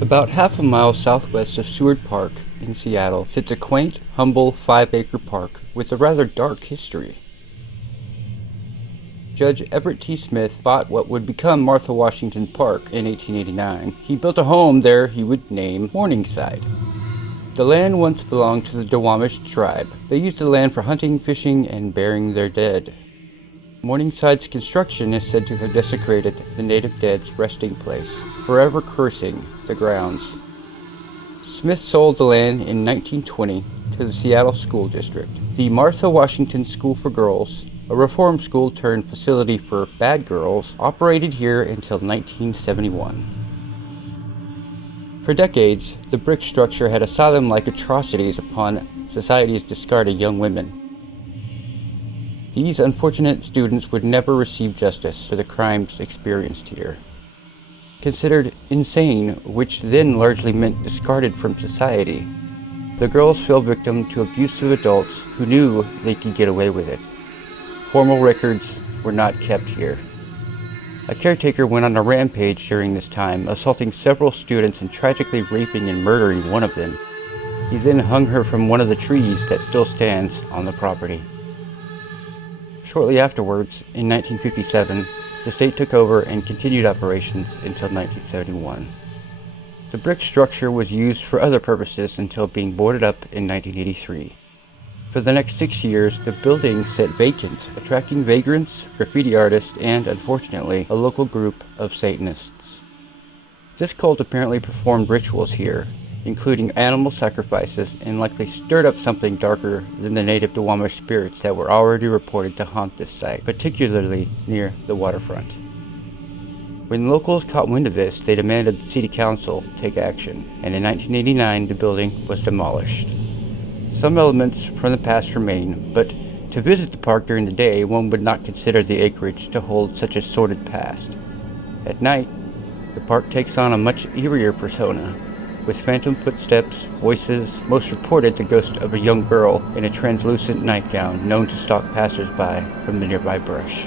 About half a mile southwest of Seward Park in Seattle sits a quaint, humble 5-acre park with a rather dark history. Judge Everett T. Smith bought what would become Martha Washington Park in 1889. He built a home there he would name Morningside. The land once belonged to the Duwamish tribe. They used the land for hunting, fishing, and burying their dead. Morningside's construction is said to have desecrated the native dead's resting place, forever cursing the grounds. Smith sold the land in 1920 to the Seattle School District. The Martha Washington School for Girls, a reform school turned facility for bad girls, operated here until 1971. For decades, the brick structure had asylum-like atrocities upon society's discarded young women. These unfortunate students would never receive justice for the crimes experienced here. Considered insane, which then largely meant discarded from society, the girls fell victim to abusive adults who knew they could get away with it. Formal records were not kept here. A caretaker went on a rampage during this time, assaulting several students and tragically raping and murdering one of them. He then hung her from one of the trees that still stands on the property. Shortly afterwards, in 1957, the state took over and continued operations until 1971. The brick structure was used for other purposes until being boarded up in 1983. For the next 6 years, the building sat vacant, attracting vagrants, graffiti artists, and, unfortunately, a local group of Satanists. This cult apparently performed rituals here, including animal sacrifices, and likely stirred up something darker than the native Duwamish spirits that were already reported to haunt this site, particularly near the waterfront. When locals caught wind of this, they demanded the city council take action, and in 1989 the building was demolished. Some elements from the past remain, but to visit the park during the day, one would not consider the acreage to hold such a sordid past. At night, the park takes on a much eerier persona, with phantom footsteps, voices, most reported the ghost of a young girl in a translucent nightgown known to stalk passers-by from the nearby brush.